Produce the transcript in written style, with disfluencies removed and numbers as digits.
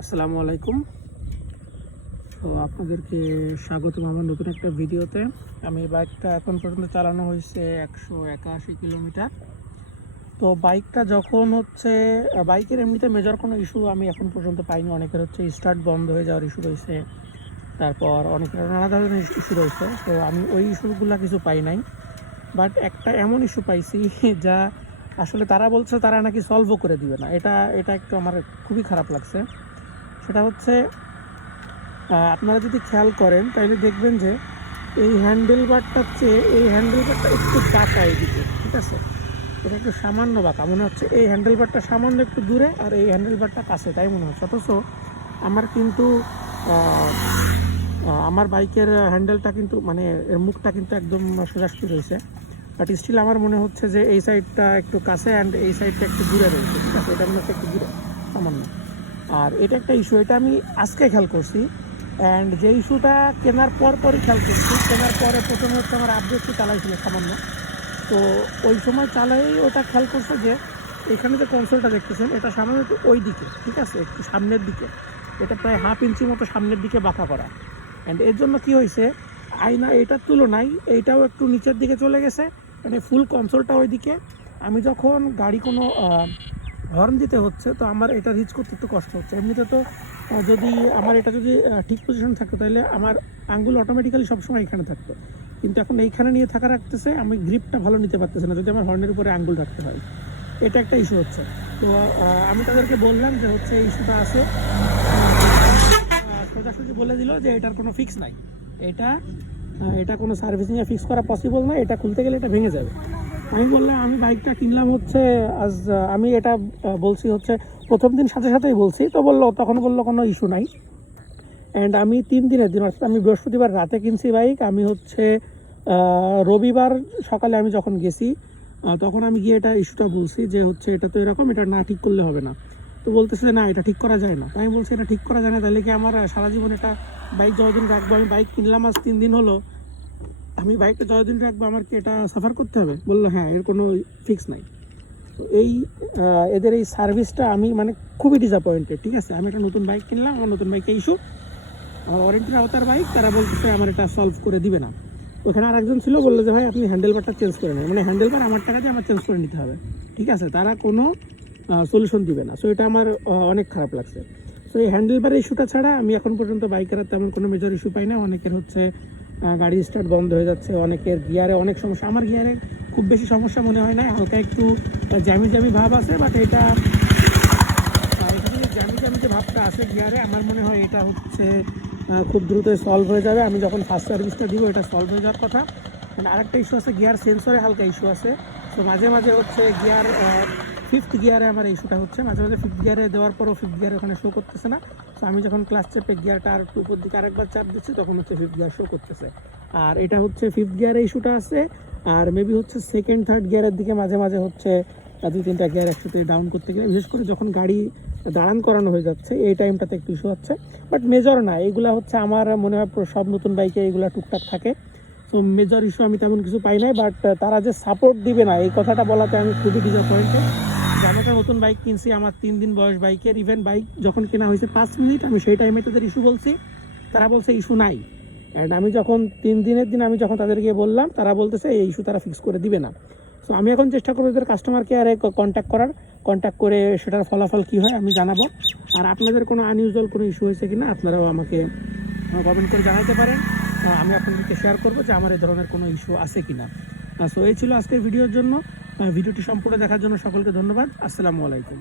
আসসালামু আলাইকুম। তো আপনাদেরকে স্বাগতম আমার নতুন একটা ভিডিওতে। আমি বাইকটা এখন পর্যন্ত চালানো হয়েছে 181 কিলোমিটার। তো বাইকটা যখন বাইকের এমনিতে মেজর কোনো ইস্যু আমি এখন পর্যন্ত পাইনি। অনেকের স্টার্ট বন্ধ হয়ে যাওয়ার ইস্যু রয়েছে, তারপর অনেকের নানা ধরনের ইস্যু রয়েছে। তো আমি ওই ইস্যুগুলো কিছু পাই নাই, বাট একটা এমন ইস্যু পাইছি যা আসলে তারা বলছে তারা নাকি সলভও করে দিবে না। এটা একটু আমার খুবই খারাপ লাগছে। সেটা হচ্ছে, আপনারা যদি খেয়াল করেন তাহলে দেখবেন যে এই হ্যান্ডেলবারটার চেয়ে এই হ্যান্ডেলবারটা একটু বাঁকা এদিকে, ঠিক আছে? এটা একটু সামান্য বাঁকা মনে হচ্ছে। এই হ্যান্ডেলবারটা সামান্য একটু দূরে আর এই হ্যান্ডেলবারটা কাছে, তাই মনে হচ্ছে। অথচ আমার কিন্তু আমার বাইকের হ্যান্ডেলটা কিন্তু মানে এর মুখটা কিন্তু একদম সোজাসুজি রয়েছে, বাট স্টিল আমার মনে হচ্ছে যে এই সাইডটা একটু কাছে অ্যান্ড এই সাইডটা একটু দূরে রয়েছে, ঠিক আছে? এটা মনে হচ্ছে একটু দূরে সামান্য। আর এটা একটা ইস্যু, এটা আমি আজকে খেয়াল করছি। অ্যান্ড যে ইস্যুটা কেনার পরই খেয়াল করছি। কেনার পরে প্রথমে আমার আপডেট চালাইছিল সামান্য। তো ওই সময় চালাই ওটা খেয়াল করছে যে এখানে যে কনসোলটা দেখতেছেন এটা সামান্য একটু ওই দিকে, ঠিক আছে, একটু সামনের দিকে। এটা প্রায় হাফ ইঞ্চি মতো সামনের দিকে বাঁকা করা। অ্যান্ড এর জন্য কি হয়েছে, আয়না এটার তুলনায় এইটাও একটু নিচের দিকে চলে গেছে, মানে ফুল কনসোলটা ওই দিকে। আমি যখন গাড়ি কোনো হর্ন দিতে হচ্ছে তো আমার এটা রিচ করতে একটু কষ্ট হচ্ছে। এমনিতে তো যদি আমার এটা যদি ঠিক পজিশন থাকতো তাহলে আমার আঙ্গুল অটোমেটিক্যালি সবসময় এখানে থাকতো, কিন্তু এখন এইখানে নিয়ে থাকা রাখতেছে, আমি গ্রিপটা ভালো নিতে পারতেছি না যদি আমার হর্নের উপরে আঙ্গুল রাখতে হয়। এটা একটা ইস্যু হচ্ছে। তো আমি তাদেরকে বললাম যে এই ইস্যুটা আছে। সোজাসুজি বলে দিল যে এটার কোনো ফিক্স নাই, এটা কোনো সার্ভিসিংয়ে ফিক্স করা পসিবল না, এটা খুলতে গেলে এটা ভেঙে যাবে। আমি বললাম আমি বাইকটা কিনলাম আজ আমি এটা বলছি প্রথম দিন সাথে সাথেই বলছি। তো তখন বললো কোনো ইস্যু নাই। অ্যান্ড আমি 3 দিনের দিন, অর্থাৎ আমি বৃহস্পতিবার রাতে কিনছি বাইক। আমি রবিবার সকালে আমি যখন গেছি তখন আমি গিয়ে এটা ইস্যুটা বলছি যে এটা তো এরকম, এটা না ঠিক করলে হবে না। তো বলতেছে যে না, এটা ঠিক করা যায় না। আমি বলছি এটা ঠিক করা যায় না, তাহলে কি আমার সারা জীবন এটা বাইক যতদিন রাখবো, আমি বাইক কিনলাম আজ 3 দিন হলো, আমি বাইকটা যতদিন রাখবো আমার কি এটা সাফার করতে হবে? বললো হ্যাঁ, এর কোনো ফিক্স নাই। তো এদের এই সার্ভিসটা আমি মানে খুবই ডিসঅ্যাপয়েন্টেড, ঠিক আছে? আমি একটা নতুন বাইক কিনলাম, আমার নতুন বাইকে ইস্যু, আমার ওয়ারেন্টির আওতার বাইক, তারা বলতেছে আমার এটা সলভ করে দিবে না। ওখানে আরেকজন ছিল, বললো যে ভাই আপনি হ্যান্ডেলবারটা চেঞ্জ করে নেন, মানে হ্যান্ডেলবার আমার টাকা দিয়ে আমার চেঞ্জ করে নিতে হবে, ঠিক আছে? তারা কোনো সলিউশন দিবে না। সো এটা আমার অনেক খারাপ লাগছে। সো এই হ্যান্ডেলবারের ইস্যুটা ছাড়া আমি এখন পর্যন্ত বাইকের তেমন কোনো মেজর ইস্যু পাই না। অনেকের গাড়ি স্টার্ট বন্ধ হয়ে যাচ্ছে, অনেকের গিয়ারে অনেক সমস্যা। আমার গিয়ারে খুব বেশি সমস্যা মনে হয় না, হালকা একটু জ্যামি ভাব আছে, বাট এটা জ্যামি যে ভাবটা আছে গিয়ারে, আমার মনে হয় এটা খুব দ্রুত সলভ হয়ে যাবে। আমি যখন ফার্স্ট সার্ভিসটা দিব এটা সলভ হয়ে যাওয়ার কথা। আরেকটা ইস্যু আছে, গিয়ার সেন্সরে হালকা ইস্যু আছে। তো মাঝে মাঝে গিয়ার 5th গিয়ারে আমার ইস্যুটা হচ্ছে। মাঝে মাঝে 5th গিয়ারে দেওয়ার পরও 5th গিয়ারে ওখানে শো করতেছে না। তো আমি যখন ক্লাস চেপে গিয়ারটা আর একটু উপর দিকে আরেকবার চাপ দিচ্ছি তখন 5th গিয়ার শো করতেছে। আর এটা 5th গিয়ারে ইস্যুটা আছে। আর মেবি 2nd 3rd গিয়ারের দিকে মাঝে মাঝে 2-3টা গিয়ার একসাথে ডাউন করতে গেলে, বিশেষ করে যখন গাড়ি দাঁড়ান করানো হয়ে যাচ্ছে এই টাইমটাতে একটু ইস্যু হচ্ছে, বাট মেজর না। এইগুলা আমার মনে হয় সব নতুন বাইকে এইগুলা টুকটাক থাকে। সো মেজর ইস্যু আমি তেমন কিছু পাই নাই, বাট তারা যে সাপোর্ট দিবে না এই কথাটা বলাতে আমি খুবই ডিসঅ্যাপয়েন্টেড। যে আমি একটা নতুন বাইক কিনছি, আমার 3 দিন বয়স বাইকের, ইভেন বাইক যখন কেনা হয়েছে 5 মিনিট, আমি সেই টাইমে তাদের ইস্যু বলছি, তারা বলছে ইস্যু নাই। অ্যান্ড আমি যখন 3 দিনের দিন আমি যখন তাদেরকে বললাম, তারা বলতেছে এই ইস্যু তারা ফিক্স করে দিবে না। সো আমি এখন চেষ্টা করবো এদের কাস্টমার কেয়ারে কন্ট্যাক্ট করে সেটার ফলাফল কী হয় আমি জানাবো। আর আপনাদের কোনো আনইউজুয়াল কোনো ইস্যু হয়েছে কিনা আপনারাও আমাকে কমেন্ট করে জানাতে পারেন। আমি আপনাদেরকে শেয়ার করবো যে আমার এই ধরনের কোনো ইস্যু আছে কিনা। সো এই ছিল আজকের ভিডিওর জন্য। ভিডিওটি সম্পূর্ণ দেখার জন্য সকলকে ধন্যবাদ। আসসালামু আলাইকুম।